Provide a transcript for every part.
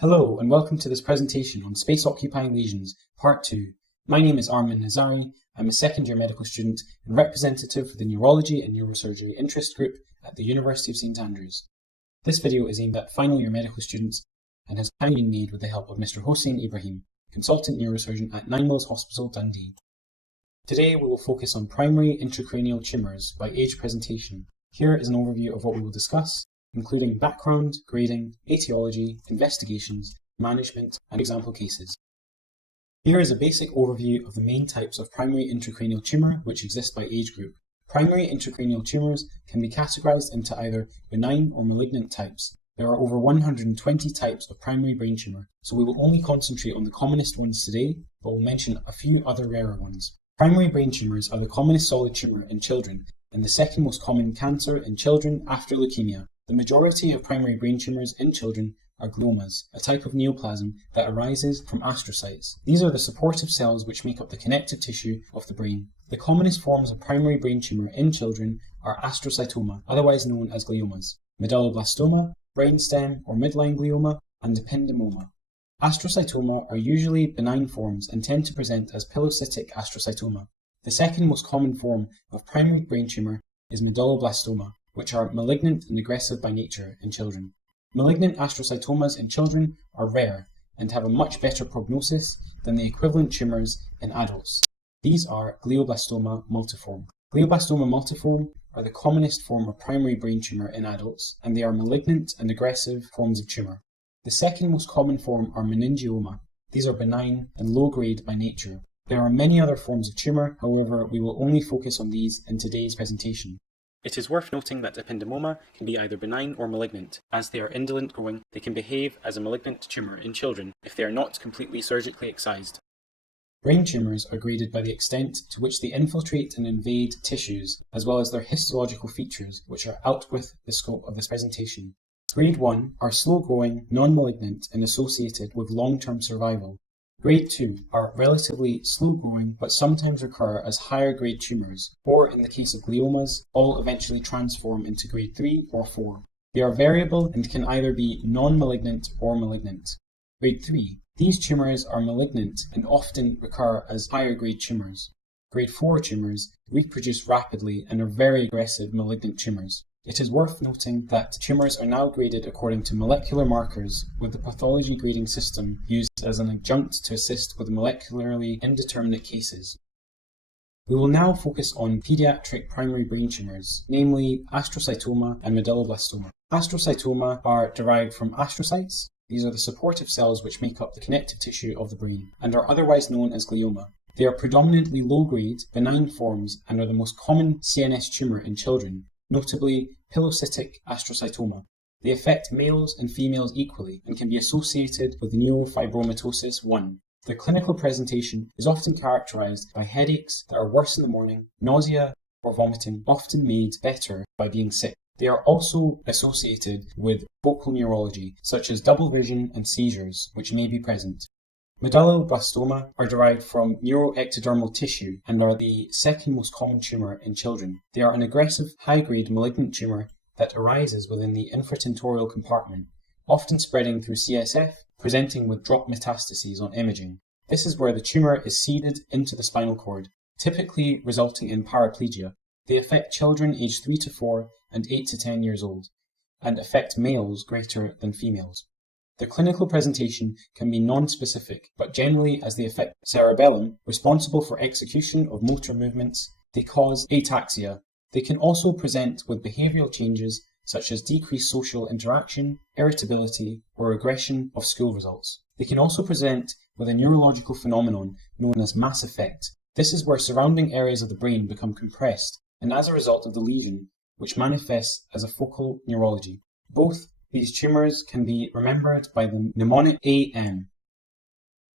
Hello and welcome to this presentation on space-occupying lesions, Part 2. My name is Armin Nazari. I'm a second-year medical student and representative for the Neurology and Neurosurgery Interest Group at the University of St Andrews. This video is aimed at final-year medical students and has kindly been made with the help of Mr. Hossain-Ibrahim, consultant neurosurgeon at Ninewells Hospital, Dundee. Today we will focus on primary intracranial tumours by age presentation. Here is an overview of what we will discuss, including background, grading, etiology, investigations, management, and example cases. Here is a basic overview of the main types of primary intracranial tumour which exist by age group. Primary intracranial tumours can be categorised into either benign or malignant types. There are over 120 types of primary brain tumour, so we will only concentrate on the commonest ones today, but we'll mention a few other rarer ones. Primary brain tumours are the commonest solid tumour in children, and the second most common cancer in children after leukemia. The majority of primary brain tumours in children are gliomas, a type of neoplasm that arises from astrocytes. These are the supportive cells which make up the connective tissue of the brain. The commonest forms of primary brain tumour in children are astrocytoma, otherwise known as gliomas, medulloblastoma, brainstem or midline glioma, and ependymoma. Astrocytoma are usually benign forms and tend to present as pilocytic astrocytoma. The second most common form of primary brain tumour is medulloblastoma, which are malignant and aggressive by nature in children. Malignant astrocytomas in children are rare and have a much better prognosis than the equivalent tumours in adults. These are glioblastoma multiforme. Glioblastoma multiforme are the commonest form of primary brain tumour in adults, and they are malignant and aggressive forms of tumour. The second most common form are meningioma. These are benign and low grade by nature. There are many other forms of tumour, however we will only focus on these in today's presentation. It is worth noting that ependymoma can be either benign or malignant. As they are indolent growing, they can behave as a malignant tumour in children if they are not completely surgically excised. Brain tumours are graded by the extent to which they infiltrate and invade tissues, as well as their histological features, which are out with the scope of this presentation. Grade 1 are slow-growing, non-malignant and associated with long-term survival. Grade 2 are relatively slow-growing but sometimes recur as higher-grade tumours, or in the case of gliomas, all eventually transform into grade 3 or 4. They are variable and can either be non-malignant or malignant. Grade 3. These tumours are malignant and often recur as higher-grade tumours. Grade 4 tumours reproduce rapidly and are very aggressive malignant tumours. It is worth noting that tumours are now graded according to molecular markers, with the pathology grading system used as an adjunct to assist with molecularly indeterminate cases. We will now focus on paediatric primary brain tumours, namely astrocytoma and medulloblastoma. Astrocytoma are derived from astrocytes. These are the supportive cells which make up the connective tissue of the brain, and are otherwise known as glioma. They are predominantly low-grade, benign forms and are the most common CNS tumour in children, notably pilocytic astrocytoma. They affect males and females equally and can be associated with neurofibromatosis 1. The clinical presentation is often characterised by headaches that are worse in the morning, nausea or vomiting, often made better by being sick. They are also associated with focal neurology, such as double vision and seizures, which may be present. Medulloblastoma are derived from neuroectodermal tissue and are the second most common tumour in children. They are an aggressive, high-grade malignant tumour that arises within the infratentorial compartment, often spreading through CSF, presenting with drop metastases on imaging. This is where the tumour is seeded into the spinal cord, typically resulting in paraplegia. They affect children aged 3 to 4 and 8 to 10 years old, and affect males greater than females. The clinical presentation can be non-specific, but generally as they affect cerebellum, responsible for execution of motor movements, they cause ataxia. They can also present with behavioural changes such as decreased social interaction, irritability, or regression of school results. They can also present with a neurological phenomenon known as mass effect. This is where surrounding areas of the brain become compressed, and as a result of the lesion, which manifests as a focal neurology. Both these tumours can be remembered by the mnemonic AM.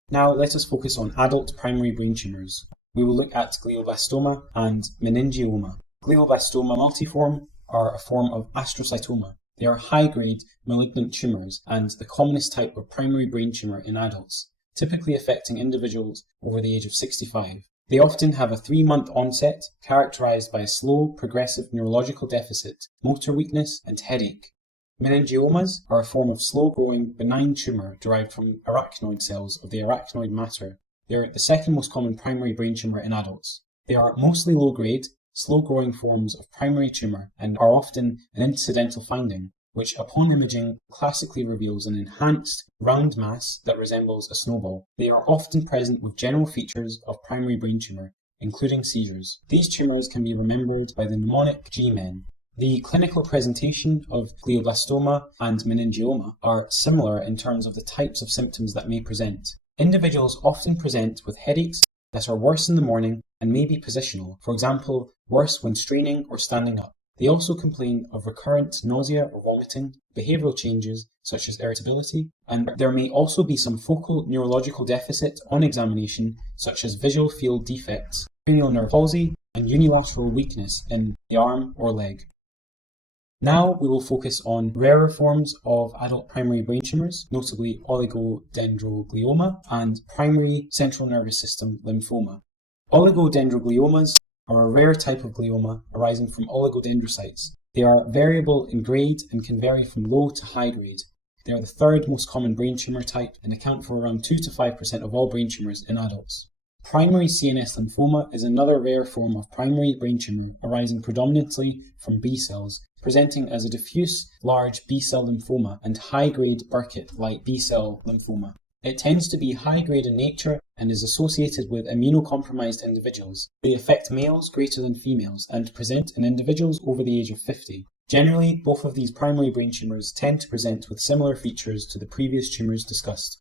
Now let us focus on adult primary brain tumours. We will look at glioblastoma and meningioma. Glioblastoma multiforme are a form of astrocytoma. They are high-grade malignant tumours and the commonest type of primary brain tumour in adults, typically affecting individuals over the age of 65. They often have a 3-month onset, characterised by a slow, progressive neurological deficit, motor weakness and headache. Meningiomas are a form of slow-growing, benign tumour derived from arachnoid cells of the arachnoid mater. They are the second most common primary brain tumour in adults. They are mostly low-grade, slow-growing forms of primary tumour and are often an incidental finding, which upon imaging classically reveals an enhanced, round mass that resembles a snowball. They are often present with general features of primary brain tumour, including seizures. These tumours can be remembered by the mnemonic G-MEN. The clinical presentation of glioblastoma and meningioma are similar in terms of the types of symptoms that may present. Individuals often present with headaches that are worse in the morning and may be positional, for example, worse when straining or standing up. They also complain of recurrent nausea or vomiting, behavioural changes such as irritability, and there may also be some focal neurological deficit on examination such as visual field defects, cranial nerve palsy, and unilateral weakness in the arm or leg. Now we will focus on rarer forms of adult primary brain tumours, notably oligodendroglioma and primary central nervous system lymphoma. Oligodendrogliomas are a rare type of glioma arising from oligodendrocytes. They are variable in grade and can vary from low to high grade. They are the third most common brain tumour type and account for around 2 to 5% of all brain tumours in adults. Primary CNS lymphoma is another rare form of primary brain tumour arising predominantly from B cells, presenting as a diffuse large B-cell lymphoma and high-grade Burkitt-like B-cell lymphoma. It tends to be high-grade in nature and is associated with immunocompromised individuals. They affect males greater than females and present in individuals over the age of 50. Generally, both of these primary brain tumours tend to present with similar features to the previous tumours discussed.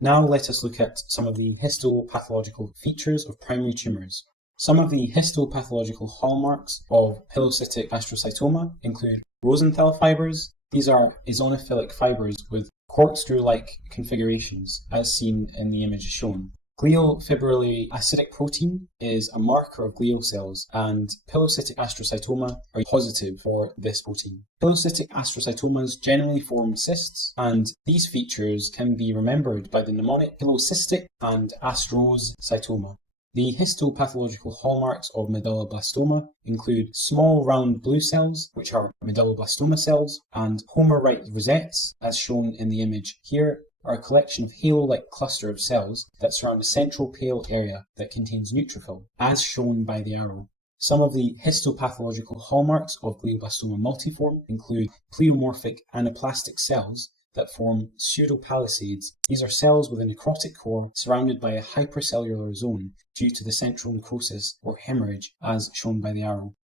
Now let us look at some of the histopathological features of primary tumours. Some of the histopathological hallmarks of pilocytic astrocytoma include Rosenthal fibers. These are eosinophilic fibers with corkscrew-like configurations, as seen in the image shown. Glial fibrillary acidic protein is a marker of glial cells, and pilocytic astrocytoma are positive for this protein. Pilocytic astrocytomas generally form cysts, and these features can be remembered by the mnemonic pilocystic and astrocytoma. The histopathological hallmarks of medulloblastoma include small round blue cells, which are medulloblastoma cells, and Homer-right rosettes, as shown in the image here, are a collection of halo-like cluster of cells that surround a central pale area that contains neutrophil, as shown by the arrow. Some of the histopathological hallmarks of glioblastoma multiforme include pleomorphic anaplastic cells that form pseudopalisades. These are cells with a necrotic core surrounded by a hypercellular zone due to the central necrosis or hemorrhage, as shown by the arrow.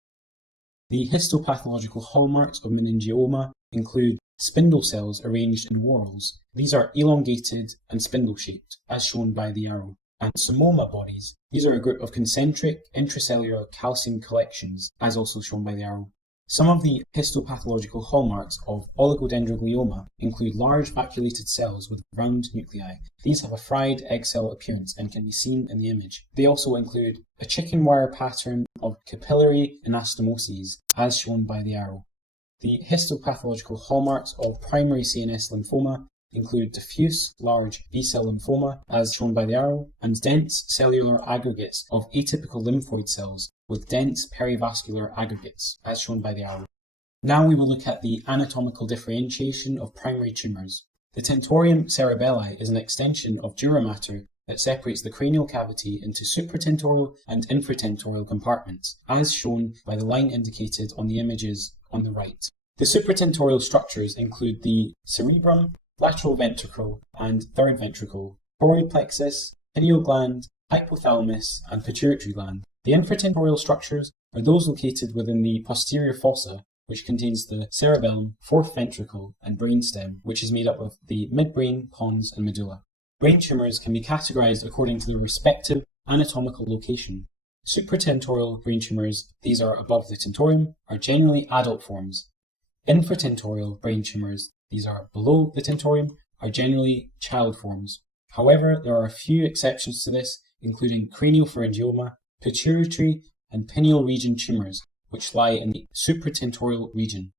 The histopathological hallmarks of meningioma include spindle cells arranged in whorls. These are elongated and spindle-shaped, as shown by the arrow. And somoma bodies. These are a group of concentric intracellular calcium collections, as also shown by the arrow. Some of the histopathological hallmarks of oligodendroglioma include large vacuolated cells with round nuclei. These have a fried egg cell appearance and can be seen in the image. They also include a chicken wire pattern of capillary anastomoses, as shown by the arrow. The histopathological hallmarks of primary CNS lymphoma include diffuse large B-cell lymphoma, as shown by the arrow, and dense cellular aggregates of atypical lymphoid cells with dense perivascular aggregates, as shown by the arrow. Now we will look at the anatomical differentiation of primary tumours. The tentorium cerebelli is an extension of dura mater that separates the cranial cavity into supratentorial and infratentorial compartments, as shown by the line indicated on the images on the right. The supratentorial structures include the cerebrum, lateral ventricle and third ventricle, choroid plexus, pineal gland, hypothalamus, and pituitary gland. The infratentorial structures are those located within the posterior fossa, which contains the cerebellum, fourth ventricle, and brainstem, which is made up of the midbrain, pons, and medulla. Brain tumours can be categorized according to their respective anatomical location. Supratentorial brain tumours, these are above the tentorium, are generally adult forms. Infratentorial brain tumours, these are below the tentorium, are generally child forms. However, there are a few exceptions to this, including craniopharyngioma, pituitary and pineal region tumours, which lie in the supratentorial region.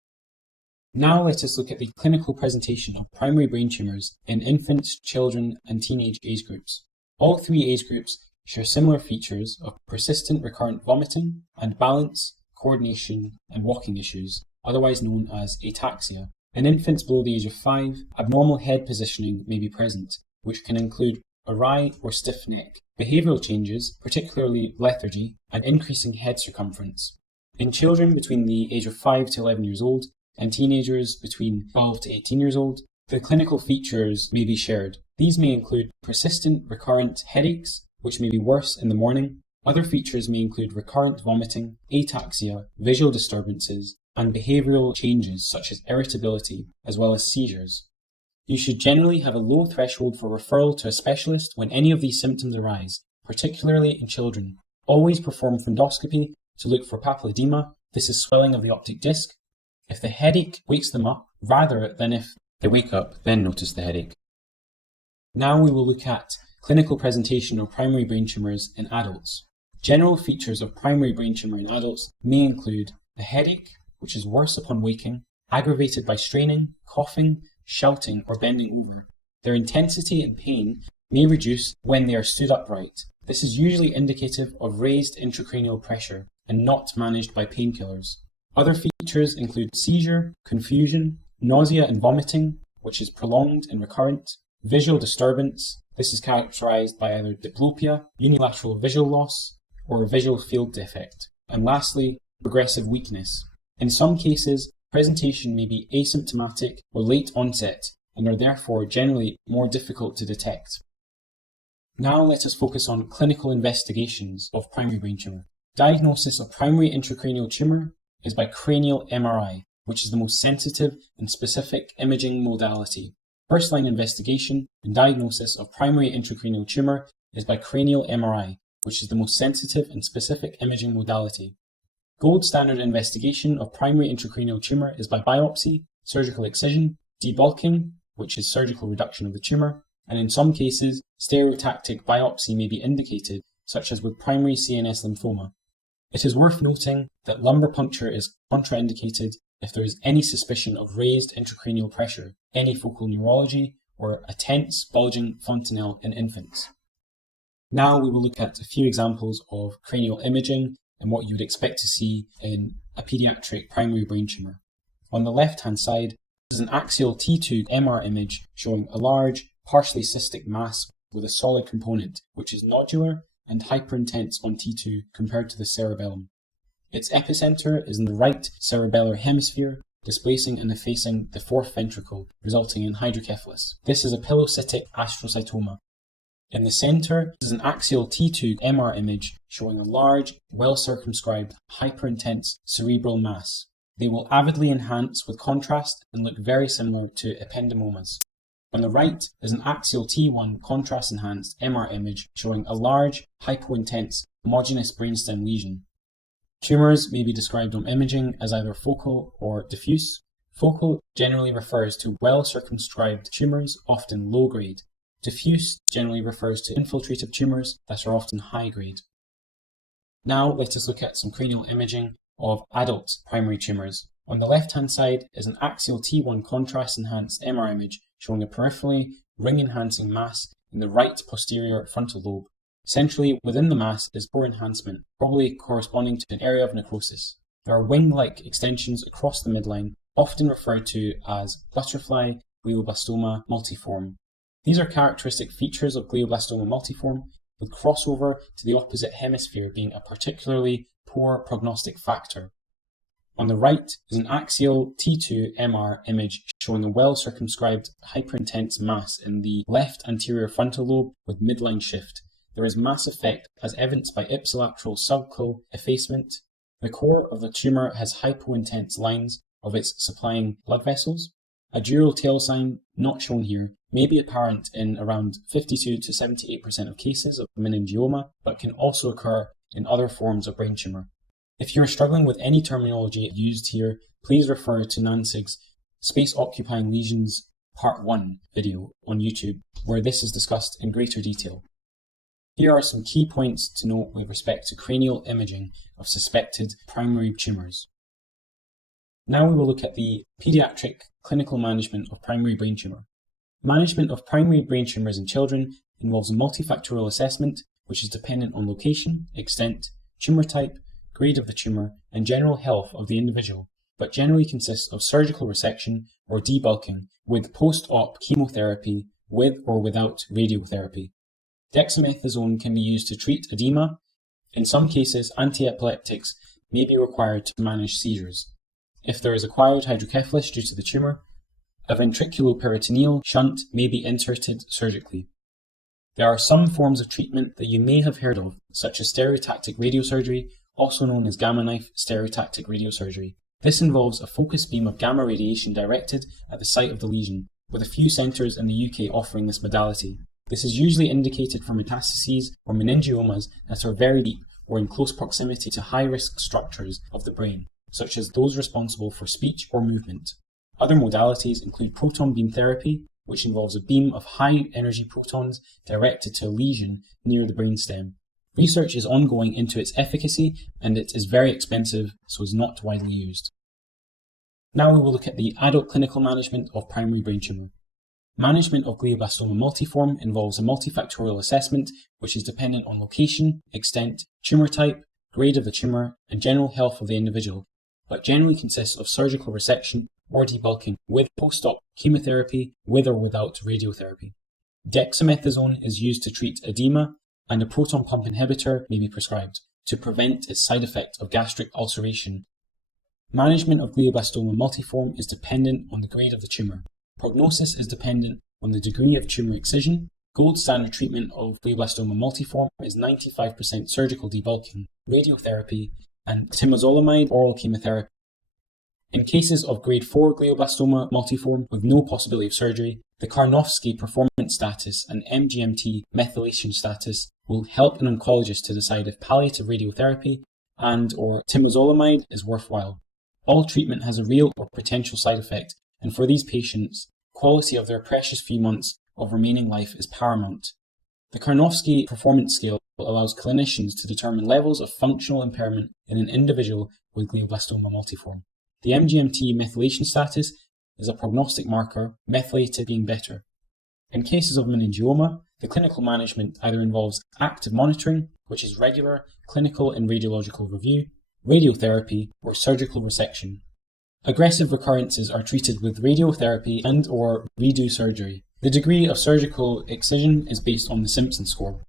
Now let us look at the clinical presentation of primary brain tumours in infants, children, and teenage age groups. All three age groups share similar features of persistent recurrent vomiting and balance, coordination, and walking issues, otherwise known as ataxia. In infants below the age of 5, abnormal head positioning may be present, which can include a wry or stiff neck, behavioural changes, particularly lethargy, and increasing head circumference. In children between the age of 5 to 11 years old, and teenagers between 12 to 18 years old, the clinical features may be shared. These may include persistent recurrent headaches, which may be worse in the morning. Other features may include recurrent vomiting, ataxia, visual disturbances, and behavioural changes such as irritability, as well as seizures. You should generally have a low threshold for referral to a specialist when any of these symptoms arise, particularly in children. Always perform fundoscopy to look for papilledema. This is swelling of the optic disc. If the headache wakes them up, rather than if they wake up, then notice the headache. Now we will look at clinical presentation of primary brain tumours in adults. General features of primary brain tumour in adults may include a headache, which is worse upon waking, aggravated by straining, coughing, shouting, or bending over. Their intensity and pain may reduce when they are stood upright. This is usually indicative of raised intracranial pressure and not managed by painkillers. Other features include seizure, confusion, nausea and vomiting, which is prolonged and recurrent, visual disturbance. This is characterized by either diplopia, unilateral visual loss, or visual field defect. And lastly, progressive weakness. In some cases, presentation may be asymptomatic or late onset and are therefore generally more difficult to detect. Now let us focus on clinical investigations of primary brain tumour. Diagnosis of primary intracranial tumour is by cranial MRI, which is the most sensitive and specific imaging modality. First-line investigation and diagnosis of primary intracranial tumour is by cranial MRI, which is the most sensitive and specific imaging modality. Gold standard investigation of primary intracranial tumour is by biopsy, surgical excision, debulking, which is surgical reduction of the tumour, and in some cases, stereotactic biopsy may be indicated, such as with primary CNS lymphoma. It is worth noting that lumbar puncture is contraindicated if there is any suspicion of raised intracranial pressure, any focal neurology, or a tense, bulging fontanelle in infants. Now we will look at a few examples of cranial imaging and what you would expect to see in a paediatric primary brain tumour. On the left-hand side is an axial T2 MR image showing a large, partially cystic mass with a solid component, which is nodular and hyperintense on T2 compared to the cerebellum. Its epicenter is in the right cerebellar hemisphere, displacing and effacing the fourth ventricle, resulting in hydrocephalus. This is a pilocytic astrocytoma. In the centre is an axial T2 MR image showing a large, well-circumscribed, hyperintense cerebral mass. They will avidly enhance with contrast and look very similar to ependymomas. On the right is an axial T1 contrast-enhanced MR image showing a large, hypointense, homogeneous brainstem lesion. Tumours may be described on imaging as either focal or diffuse. Focal generally refers to well-circumscribed tumours, often low-grade. Diffuse generally refers to infiltrative tumours that are often high-grade. Now let us look at some cranial imaging of adult primary tumours. On the left-hand side is an axial T1 contrast-enhanced MR image showing a peripherally ring-enhancing mass in the right posterior frontal lobe. Centrally within the mass is pore enhancement, probably corresponding to an area of necrosis. There are wing-like extensions across the midline, often referred to as butterfly glioblastoma multiforme. These are characteristic features of glioblastoma multiforme, with crossover to the opposite hemisphere being a particularly poor prognostic factor. On the right is an axial T2 MR image showing a well-circumscribed hyperintense mass in the left anterior frontal lobe with midline shift. There is mass effect as evidenced by ipsilateral sulcal effacement. The core of the tumour has hypointense lines of its supplying blood vessels. A dural tail sign, not shown here, may be apparent in around 52 to 78% of cases of meningioma, but can also occur in other forms of brain tumour. If you are struggling with any terminology used here, please refer to Nansig's Space-Occupying Lesions Part 1 video on YouTube, where this is discussed in greater detail. Here are some key points to note with respect to cranial imaging of suspected primary tumours. Now we will look at the paediatric clinical management of primary brain tumour. Management of primary brain tumours in children involves a multifactorial assessment, which is dependent on location, extent, tumour type, grade of the tumour, and general health of the individual. but generally consists of surgical resection or debulking with post-op chemotherapy with or without radiotherapy. Dexamethasone can be used to treat edema. In some cases, antiepileptics may be required to manage seizures. If there is acquired hydrocephalus due to the tumour, a ventriculoperitoneal shunt may be inserted surgically. There are some forms of treatment that you may have heard of, such as stereotactic radiosurgery, also known as gamma knife stereotactic radiosurgery. This involves a focused beam of gamma radiation directed at the site of the lesion, with a few centres in the UK offering this modality. This is usually indicated for metastases or meningiomas that are very deep or in close proximity to high-risk structures of the brain, such as those responsible for speech or movement. Other modalities include proton beam therapy, which involves a beam of high-energy protons directed to a lesion near the brainstem. Research is ongoing into its efficacy, and it is very expensive, so is not widely used. Now we will look at the adult clinical management of primary brain tumour. Management of glioblastoma multiforme involves a multifactorial assessment which is dependent on location, extent, tumour type, grade of the tumour, and general health of the individual, but generally consists of surgical resection or debulking with post-op chemotherapy with or without radiotherapy. Dexamethasone is used to treat edema, and a proton pump inhibitor may be prescribed to prevent its side effect of gastric ulceration. Management of glioblastoma multiforme is dependent on the grade of the tumour. Prognosis is dependent on the degree of tumour excision. Gold standard treatment of glioblastoma multiforme is 95% surgical debulking, radiotherapy, and temozolomide oral chemotherapy. In cases of grade 4 glioblastoma multiforme with no possibility of surgery, the Karnofsky performance status and MGMT methylation status will help an oncologist to decide if palliative radiotherapy and or temozolomide is worthwhile. All treatment has a real or potential side effect, and for these patients, quality of their precious few months of remaining life is paramount. The Karnofsky performance scale allows clinicians to determine levels of functional impairment in an individual with glioblastoma multiforme. The MGMT methylation status is a prognostic marker, methylated being better. In cases of meningioma, the clinical management either involves active monitoring, which is regular clinical and radiological review, radiotherapy, or surgical resection. Aggressive recurrences are treated with radiotherapy and or redo surgery. The degree of surgical excision is based on the Simpson score.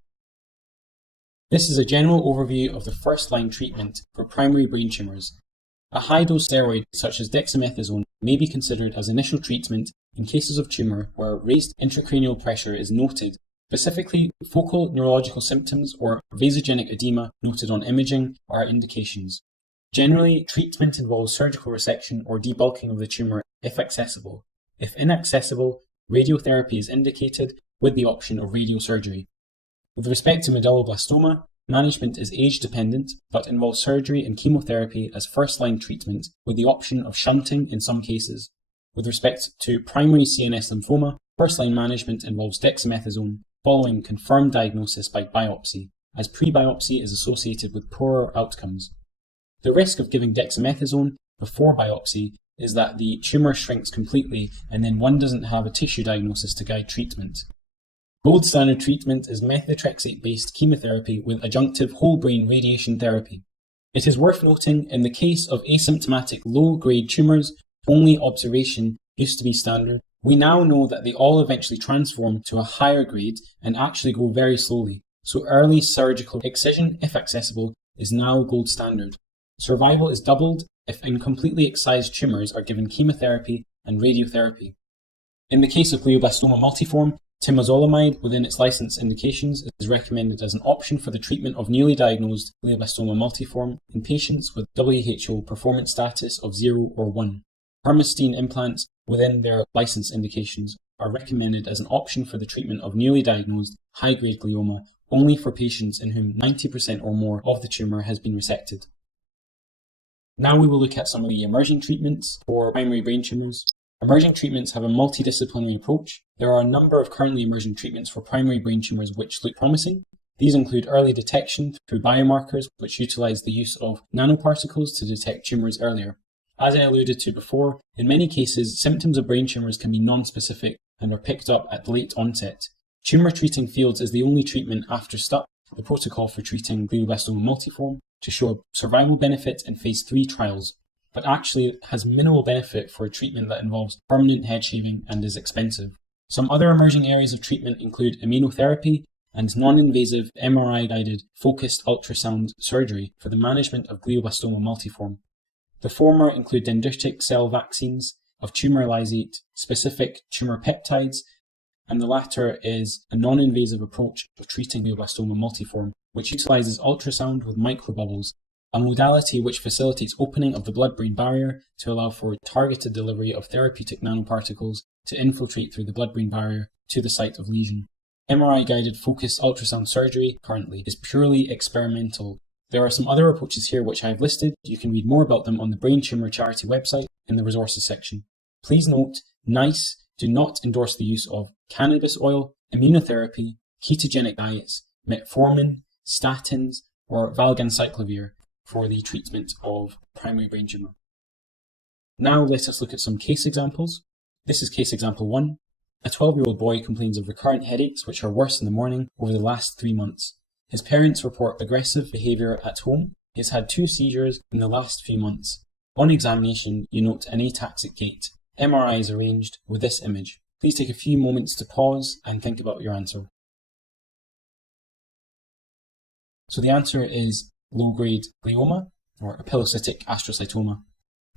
This is a general overview of the first-line treatment for primary brain tumours. A high-dose steroid such as dexamethasone may be considered as initial treatment in cases of tumour where raised intracranial pressure is noted, specifically focal neurological symptoms or vasogenic edema noted on imaging are indications. Generally, treatment involves surgical resection or debulking of the tumour if accessible. If inaccessible, radiotherapy is indicated with the option of radiosurgery. With respect to medulloblastoma, management is age-dependent, but involves surgery and chemotherapy as first-line treatment with the option of shunting in some cases. With respect to primary CNS lymphoma, first-line management involves dexamethasone following confirmed diagnosis by biopsy, as pre-biopsy is associated with poorer outcomes. The risk of giving dexamethasone before biopsy is that the tumour shrinks completely and then one doesn't have a tissue diagnosis to guide treatment. Gold standard treatment is methotrexate-based chemotherapy with adjunctive whole-brain radiation therapy. It is worth noting, in the case of asymptomatic low-grade tumours, only observation used to be standard. We now know that they all eventually transform to a higher grade and actually go very slowly, so early surgical excision, if accessible, is now gold standard. Survival is doubled if incompletely excised tumours are given chemotherapy and radiotherapy. In the case of glioblastoma multiforme, temozolomide within its licensed indications is recommended as an option for the treatment of newly diagnosed glioblastoma multiforme in patients with WHO performance status of 0 or 1. Hermosteen implants within their licensed indications are recommended as an option for the treatment of newly diagnosed high-grade glioma only for patients in whom 90% or more of the tumour has been resected. Now we will look at some of the emerging treatments for primary brain tumours. Emerging treatments have a multidisciplinary approach. There are a number of currently emerging treatments for primary brain tumours which look promising. These include early detection through biomarkers which utilise the use of nanoparticles to detect tumours earlier. As I alluded to before, in many cases, symptoms of brain tumours can be non-specific and are picked up at late onset. Tumour Treating Fields is the only treatment after STUP, the protocol for treating glioblastoma multiforme, to show a survival benefit in phase 3 trials. but actually has minimal benefit for a treatment that involves permanent head shaving and is expensive. Some other emerging areas of treatment include immunotherapy and non-invasive MRI-guided focused ultrasound surgery for the management of glioblastoma multiforme. The former include dendritic cell vaccines of tumour lysate specific tumour peptides, and the latter is a non-invasive approach of treating glioblastoma multiforme, which utilises ultrasound with microbubbles, a modality which facilitates opening of the blood-brain barrier to allow for targeted delivery of therapeutic nanoparticles to infiltrate through the blood-brain barrier to the site of lesion. MRI-guided focused ultrasound surgery currently is purely experimental. There are some other approaches here which I have listed. You can read more about them on the Brain Tumour Charity website in the resources section. Please note, NICE do not endorse the use of cannabis oil, immunotherapy, ketogenic diets, metformin, statins, or valganciclovir for the treatment of primary brain tumour. Now let us look at some case examples. This is case example 1. A 12-year-old boy complains of recurrent headaches which are worse in the morning over the last 3 months. His parents report aggressive behaviour at home. He has had 2 seizures in the last few months. On examination, you note an ataxic gait. MRI is arranged with this image. Please take a few moments to pause and think about your answer. So the answer is low-grade glioma, or epilocytic astrocytoma.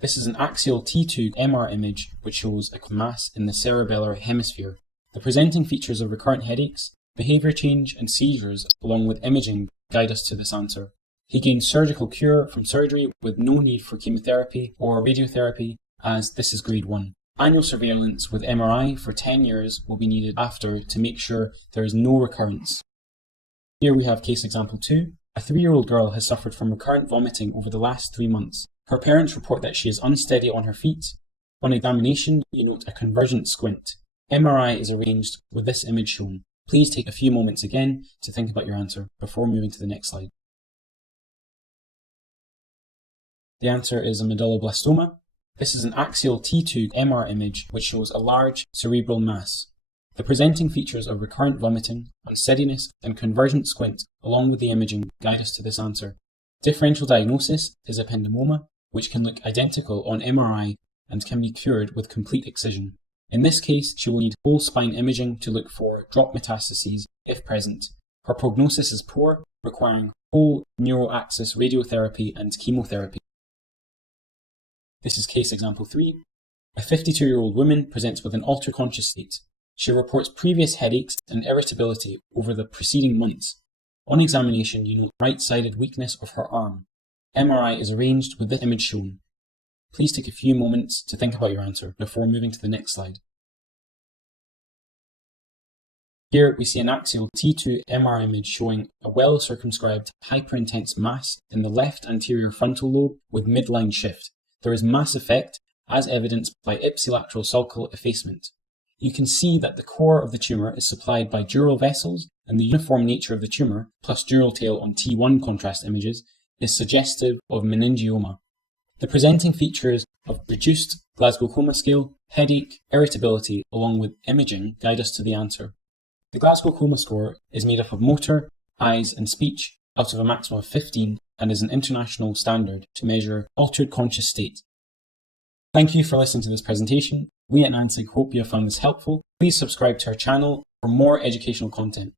This is an axial T2 MR image which shows a mass in the cerebellar hemisphere. The presenting features of recurrent headaches, behaviour change and seizures along with imaging guide us to this answer. He gained surgical cure from surgery with no need for chemotherapy or radiotherapy, as this is grade 1. Annual surveillance with MRI for 10 years will be needed after to make sure there is no recurrence. Here we have case example 2. A 3-year-old girl has suffered from recurrent vomiting over the last 3 months. Her parents report that she is unsteady on her feet. On examination, you note a convergent squint. MRI is arranged with this image shown. Please take a few moments again to think about your answer before moving to the next slide. The answer is a medulloblastoma. This is an axial T2 MR image which shows a large cerebral mass. The presenting features of recurrent vomiting, unsteadiness, and convergent squint, along with the imaging, guide us to this answer. Differential diagnosis is ependymoma, which can look identical on MRI and can be cured with complete excision. In this case, she will need whole spine imaging to look for drop metastases if present. Her prognosis is poor, requiring whole neuroaxis radiotherapy and chemotherapy. This is case example 3. A 52-year-old woman presents with an altered conscious state. She reports previous headaches and irritability over the preceding months. On examination, you note right-sided weakness of her arm. MRI is arranged with this image shown. Please take a few moments to think about your answer before moving to the next slide. Here we see an axial T2 MR image showing a well-circumscribed hyperintense mass in the left anterior frontal lobe with midline shift. There is mass effect as evidenced by ipsilateral sulcal effacement. You can see that the core of the tumour is supplied by dural vessels, and the uniform nature of the tumour, plus dural tail on T1 contrast images, is suggestive of meningioma. The presenting features of reduced Glasgow Coma Scale, headache, irritability, along with imaging guide us to the answer. The Glasgow Coma score is made up of motor, eyes and speech out of a maximum of 15 and is an international standard to measure altered conscious state. Thank you for listening to this presentation. We at NANSIG hope you have found this helpful. Please subscribe to our channel for more educational content.